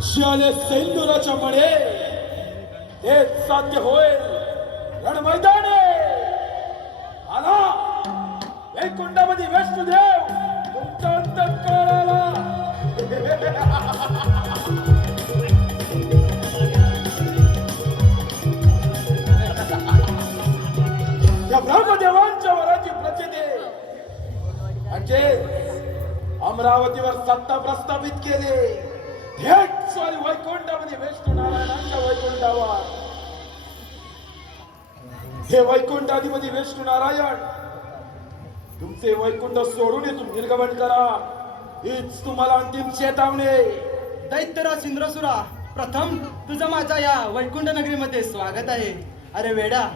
शियाले सैंदुराच्या मळे. तेच साध्य होईल. रणमैदाने. आला. वैकुंठामध्ये वैष्णुदेव तुमच्या अंतःकरणाला. या ब्रह्मदेवांच्या वराची प्रचिती म्हणजे अमरावतीवर सत्ता प्रस्थापित केली. थेट सॉरी वैकुंठामध्ये विष्णू नारायणांच्या वैकुंठावर हे वैकुंठाधिपती विष्णू नारायण तुमचे वैकुंठ सोडून इथून निर्गमन करा हीच तुम्हाला अंतिम चेतावणी दैत्यराज इंद्रसुरा प्रथम तुझं माझा या वैकुंठ नगरीमध्ये स्वागत आहे अरे वेडा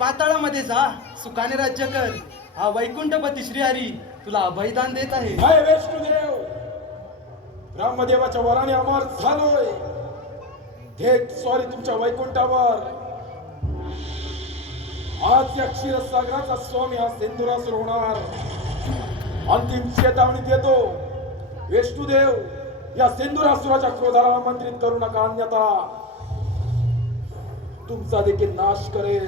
पाताळामध्ये जा सुखाने राज्य कर हा वैकुंठपती श्रीहरी तुला अभयदान देत आहे जय वैष्णुदेव ब्रह्मदेवाच्या वराने अमर झालोय. थेट सॉरी तुमच्या वैकुंठावर. आज या क्षीरसागराचा स्वामी हा सिंधुरासुर होणार. अंतिम चेतावणी देतो. विष्णुदेव या सिंधुरासुराच्या क्रोधाला आमंत्रित करू नका अन्यथा तुमचा देखील नाश करेल.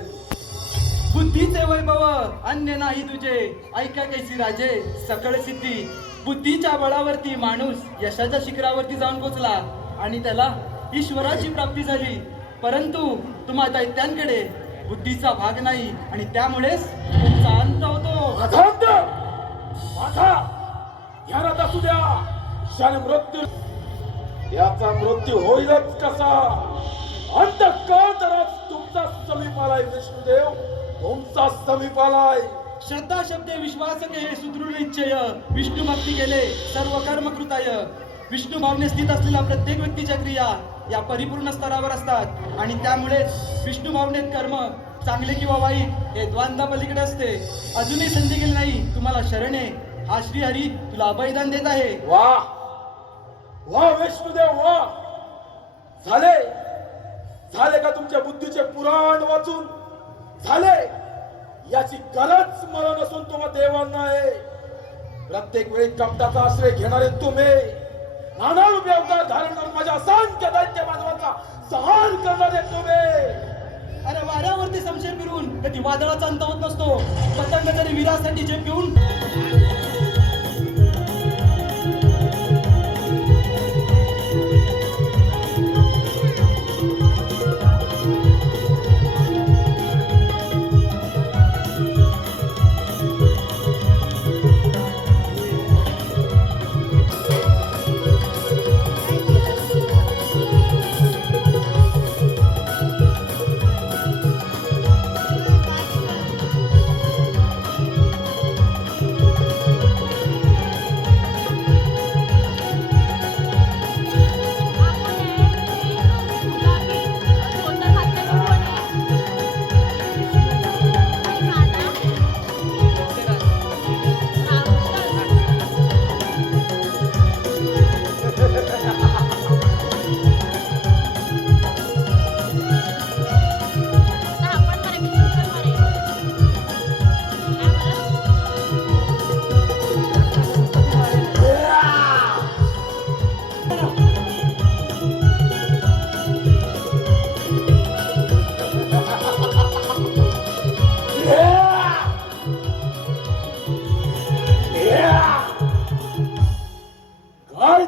बुद्धीचे वैभव अन्य नाही तुझे. ऐका कैसी राजे सकळ सिद्धी. बुद्धीच्या बळावरती माणूस यशाच्या शिखरावरती जाऊन पोचला आणि त्याला ईश्वराची प्राप्ती झाली. परंतु तुम्हा दैत्यांकडे बुद्धीचा भाग नाही आणि त्यामुळेच तुमचा अंत होतो. माझा अंत! माझा! ध्यानात असू द्या. क्षण मृत्यू याचा मृत्यू होईलच कसा? अंत का तर तुमचा समीप आलाय विष्णुदेव. तुमचा समीप आलाय. श्रद्धा शब्दे विश्वास के सुदृढ इच्छय विष्णू भक्ती केले सर्व कर्म कृताय विष्णू भावने स्थित असलेल्या प्रत्येक व्यक्तीच्या क्रिया या परिपूर्ण स्तरावर असतात. आणि त्यामुळेच विष्णू भावनेत कर्म चांगले किंवा वाईट हे द्वांदा पलीकडे असते. अजूनही संधी गेली नाही तुम्हाला शरणे हा श्रीहरी तुला अभयदान देत आहे. वा! वा विष्णुदेव वा! झाले! झाले का तुमच्या बुद्धीचे पुराण वाचून? झाले! याची गरज मला नसून तुम्हा देवांना आहे. प्रत्येक वेळी कपटाचा आश्रय घेणारे तुम्ही नाना रुपये अवतार धारण करून माझ्या असंख्य दैत्य बांधवांचा सहन करणारे तुम्ही. अरे वाऱ्यावरती समशेर फिरून कधी वादळाचा अंत होत नसतो. पतंग तरी विरासाठी झेप घेऊन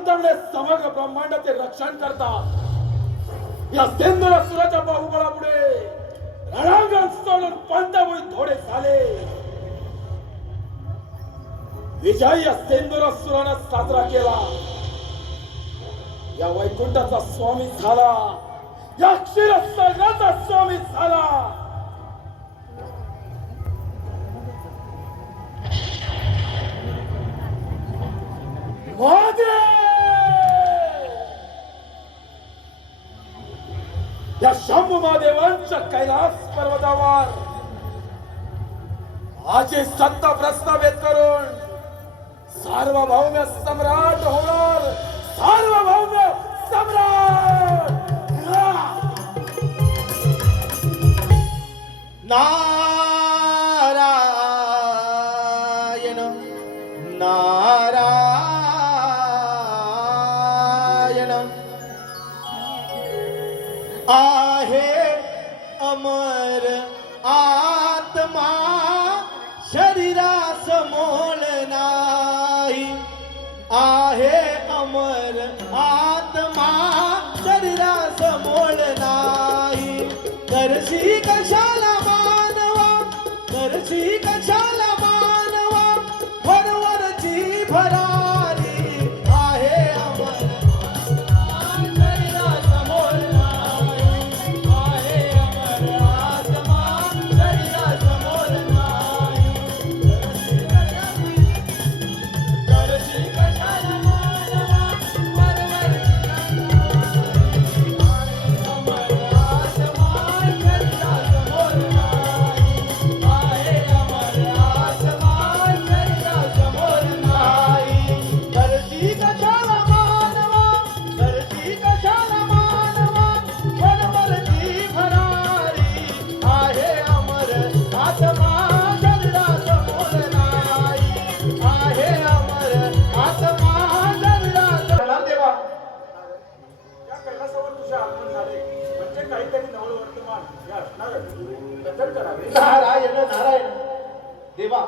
चांगले समग्र ब्रह्मांडाचे रक्षण करतात. या सेंद्र सुराच्या बाहुबळामुळे रणांगण सोडून पंतामुळे थोडे झाले. विजय या सेंदुर सुरानं साजरा केला. या वैकुंठाचा स्वामी झाला. या क्षीरसागराचा स्वामी झाला. महादेव! त्या शंभू महादेवांच्या कैलास पर्वतावर. माझी सत्ता प्रस्थापित करून सार्वभौम सम्राट होणार. सार्वभौम्य सम्राट! ना करशी कशाला नारायण नारायण. देवा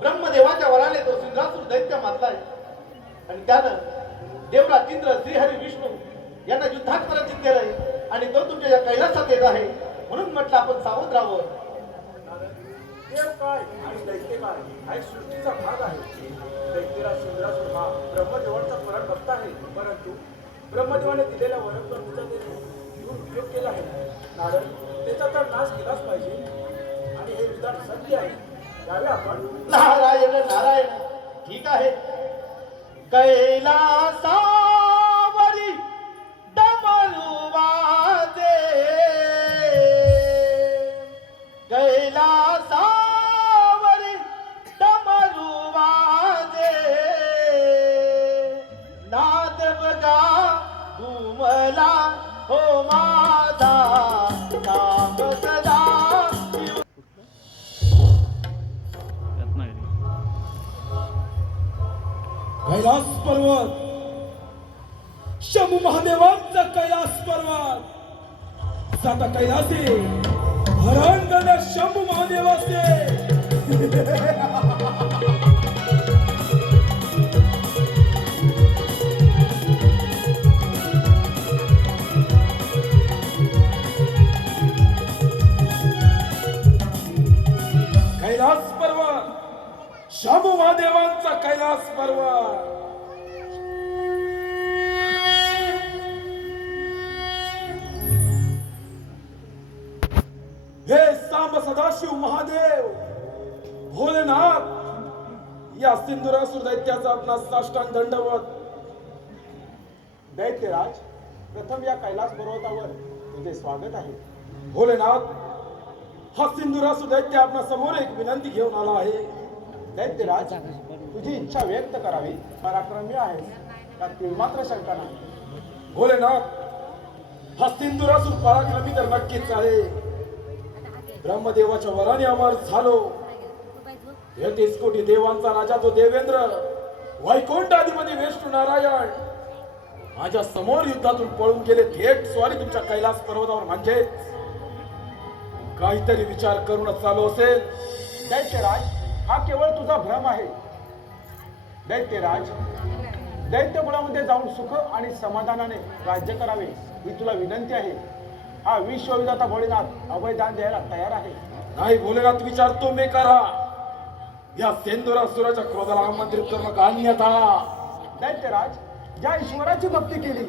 ब्रह्मदेवाच्या वराने तो सिंद्रासूर दैत्य मारलाय आणि त्यानं देवराज इंद्र श्रीहरी विष्णू यांना युद्धात पराजित केलंय आणि तो तुमच्या या कैलासात येत आहे. म्हणून म्हटलं आपण सावध राहावं. देव काय? आणि दैत्य काय? हा एक सृष्टीचा भाग आहे. दैत्यराज चंद्रासूर हा ब्रह्मदेवाचा पराग भक्त आहे. परंतु ब्रह्मदेवाने दिलेल्या वरप्रभूचा त्याने उपयोग केला आहे. नारद त्याचा तर नाश केलाच पाहिजे. नारायण नारायण. ठीक आहे. कैलासा कैलास पर्वत. शंभू महादेवांचा कैलास पर्वत. जाता हरण दादा शंभू महादेवाचे. कैलास पर्वत. शंभू महादेवांचा कैलास पर्वत. महादेव! भोलेनाथ! या सिंधुरासूर दैत्याचा आपला साष्टांग दंडवत! दैत्यराज प्रथम या कैलास पर्वतावर तुझे स्वागत आहे. भोलेनाथ हा सिंधुरासूर दैत्य आपल्यासमोर एक विनंती घेऊन आला आहे. दैत्यराज तुझी इच्छा व्यक्त करावी. पराक्रमी आहे का मात्र शंका नाही. भोलेनाथ हा सिंधुरासूर पराक्रमी तर नक्कीच आहे. ब्रह्मदेवाच्या वराने अमर झालो. तेहतीस कोटी देवांचा राजा तो देवेंद्र. वैकुंठ अधिपती विष्णू नारायण. माझ्यासमोर युद्धातून पळून गेले थेट स्वारी तुमच्या कैलास पर्वतावर म्हणजे काहीतरी विचार करूनच चालू असेल. दैत्यराज हा केवळ तुझा भ्रम आहे. दैत्यराज दैत्यकुळामध्ये जाऊन सुख आणि समाधानाने राज्य करावे ही तुला विनंती आहे. हा विश्वविधाता भोलेनाथ अभयदान द्यायला तयार आहे. नाही भोलेनाथ विचारतो मी करा. या सेंदुरासुराच्या क्रोधाला आमंत्रित करणं का अन्यथा. दैत्यराज ज्या ईश्वराची भक्ती केली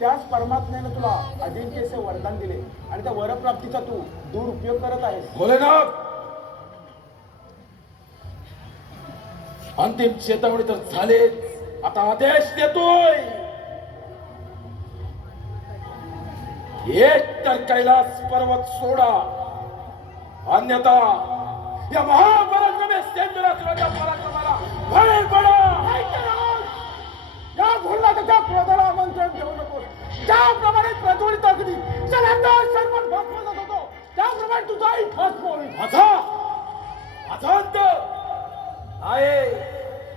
त्याच परमात्म्याने तुला अजिंक्यचे वरदान दिले. आणि त्या वरप्राप्तीचा तू दुरुपयोग करत आहेस. भोलेनाथ! अंतिम चेतावणी तर झालेच. आता आदेश देतोय. एक तर कैलास पर्वत सोडा. अन्यथा या महापराक्रमे सेंद्रासुराच्या पराक्रमाला बळी पडा. या भोलाच्या क्रोधाला आमंत्रण देऊ नको. ज्याप्रमाणे प्रज्वलित अग्नी सलामदार सर्व भस्म जात होतो त्याप्रमाणे तुझाही भस्म होईल. माझा अजंत आहे.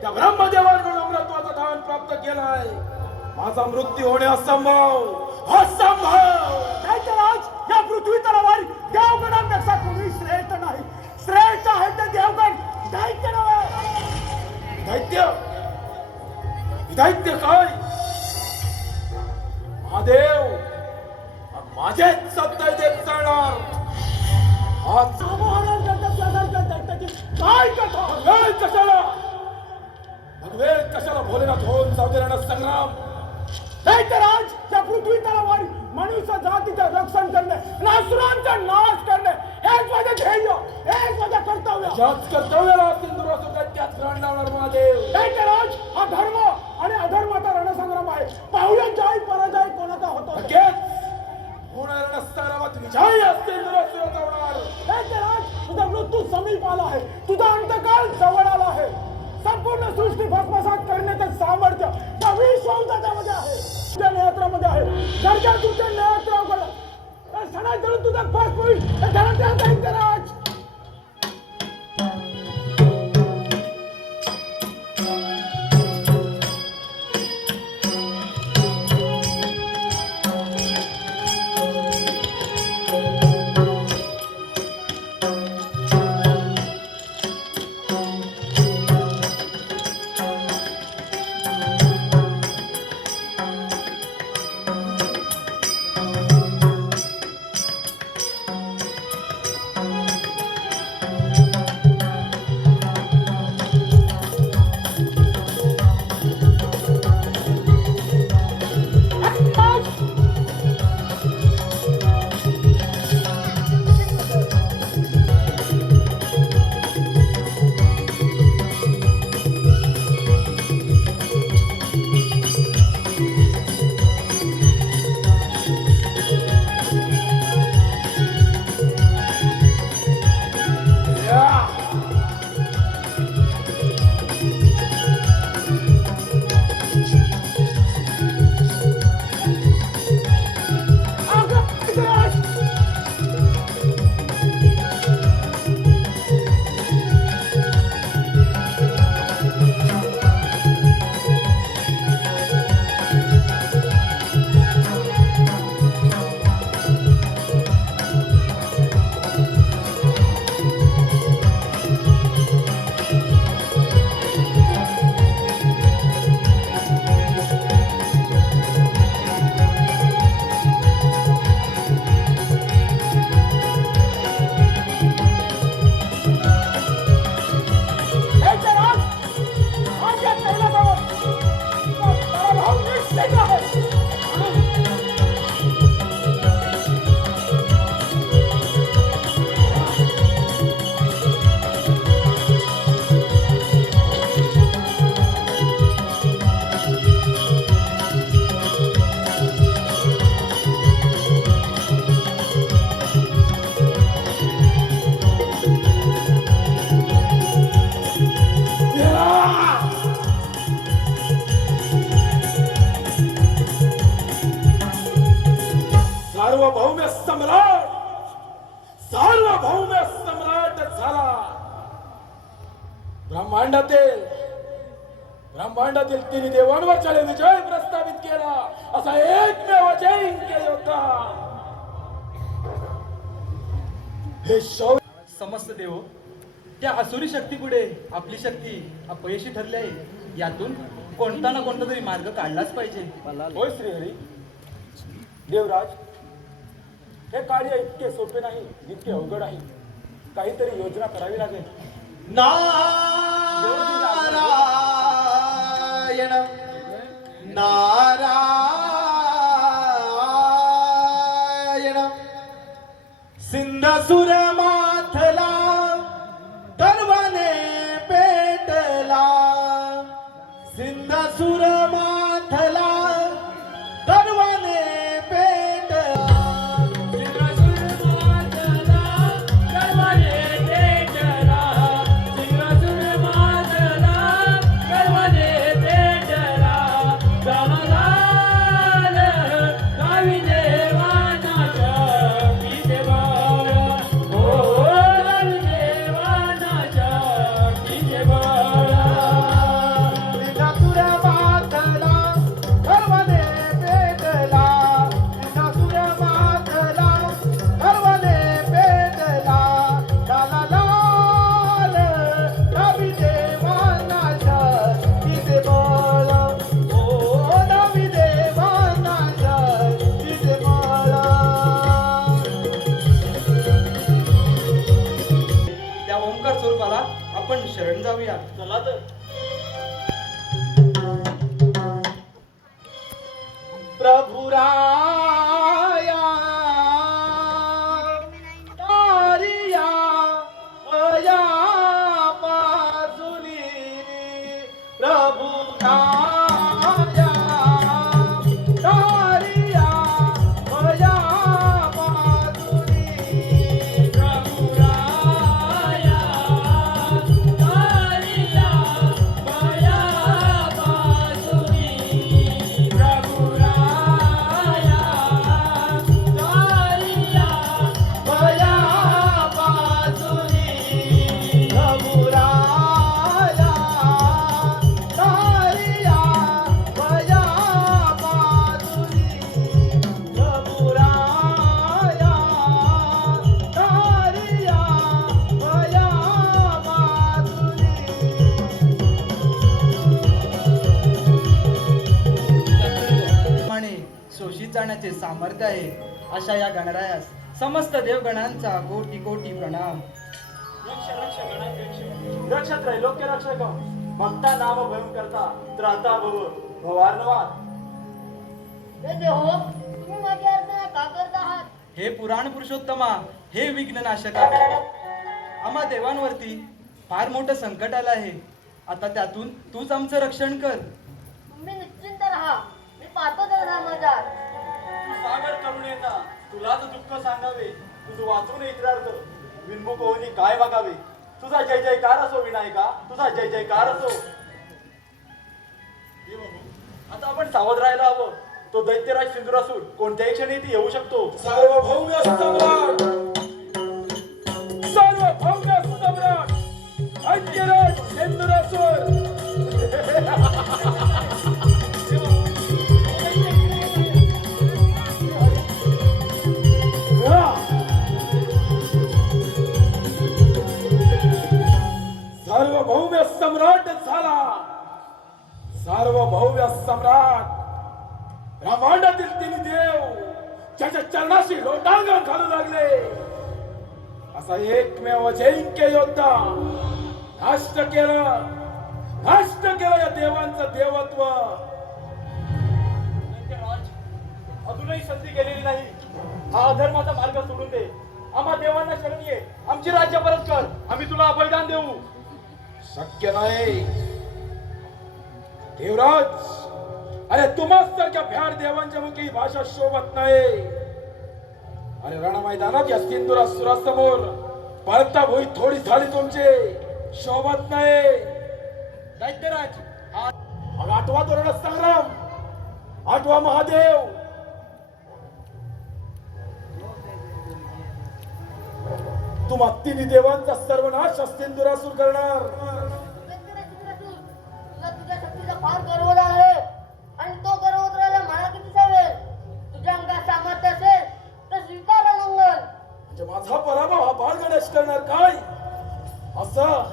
त्या ब्रह्मदेवाकडून अमृत्वाचं दान प्राप्त केलाय. माझा मृत्यू होणे असंभव असंभव राज या पृथ्वी तलावारी देवगणापेक्षा कोणी श्रेष्ठ नाही. श्रेष्ठ आहे ते देवगण दैत्य नव्हे दैत्य. दैत्य काय? महादेव. माझेच सत्य देत चालणार हाच आमोहरण करतात त्यासारख्या दैत्याची काय कथा? वेळ कशाला? मग वेळ कशाला भोलेनाथ होऊन जाऊ दे ना संग्राम दैत्यराज या पृथ्वी तलावर मनुष्य जातीचे रक्षण करणे आणि असुरांचा नाश करणे हेच माझे ध्येय हेच माझे कर्तव्य. याच कर्तव्याला सिंधुरा सुद्धा त्याच रण लावणार महादेव. दैत्यराज हा धर्म आणि अधर्माचा रणसंग्राम आहे. पाहूया जय पराजय कोणाचा होतो? होणार नसताना विजय असतील सुरत होणार दैत्यराज तुझा मृत्यू समीप आला आहे. तुझा अंतकाळ जवळ आला आहे. संपूर्ण सृष्टी भस्मसात करण्याचं सामर्थ्य त्या विश्वासाच्यामध्ये आहे. तुझ्या नेत्रामध्ये आहे. जर का तुझ्या नेत्राकडे तर सणा जळून तुझा पास होईल हे धरण द्या तिन्ही देवांवर त्याने विजय प्रस्थापित केला. असा एकमेव अजिंक्य योद्धा. हे शौर्य समस्त देव त्या असुरी शक्तीपुढे आपली शक्ती अपयशी ठरली आहे. यातून कोणता ना कोणता तरी मार्ग काढलाच पाहिजे. होय श्रीहरी. देवराज हे कार्य इतके सोपे नाही इतके अवघड आहे काहीतरी योजना करावी लागेल. नारायण नारायण सिंधसुर कला तर. अशा या गणरायास समस्त देवगणांचा कोटी कोटी प्रणाम. रक्ष रक्ष गणाध्यक्ष रक्ष त्रैलोक्य रक्षक भक्ता नाम भयं करता त्राता भव भवार्णवात हे देहो तुम्ही माझी अर्चना का करत आहात? हे पुराण पुरुषोत्तमा हे विघ्ननाशका आम्हा देवांवरती फार मोठं संकट आलं आहे. आता त्यातून तूच आमचं रक्षण कर. तुम्ही निश्चिंत राहा. मी पाहतो त्या समाजात तू सागर करुणेचा तुलाच दुःख सांगावे तुझ वाचून इतरार्थ विनमुख काय बघावे तुझा जय जयकार असो विनायका तुझा जय जयकार असो. आता आपण सावध राहायला हवं. तो दैत्यराज सिंधुरासूर कोणत्याही क्षणी ती येऊ शकतो. सार्वभौम्य अजूनही संधी गेलेली नाही. हा अधर्माचा मार्ग सोडून दे. आम्हा देवांना शरण ये. आमची राज्य परत कर. आम्ही तुला बलिदान देऊ. शक्य नाही. देवराज अरे तुम्हाच सारख्या भ्याड देवांच्या मुखी भाषा शोभत नाही. अरे रण मैदानात या सिंधुरा सुरासमोर पळता भोई थोडी झाली तुमची. शोभत नाही. दैत्यराज आठवा धोरण संग्राम आठवा महादेव. तुम्हा तिन्ही देवांचा सर्वनाश सिंधुरासूर करणार. व्यक्तिरेखित्रातून तुला तुझ्या शक्तीचा फार गर्व आहे. आणि तो गर्व करायला मला किती चालेल तुझ्या अंगात सामर्थ्य असेल तर स्वीकार हा मंगल. म्हणजे माझा पराभव हा बाळ गणेश करणार काय? असं.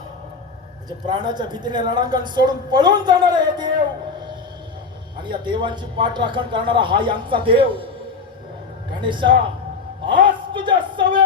म्हणजे प्राणाच्या भीतीने रणांगण सोडून पळून जाणार हे देव. आणि या देवांची पाठराखण करणारा हा यांचा देव. गणेशा आज तुझ्या सवेत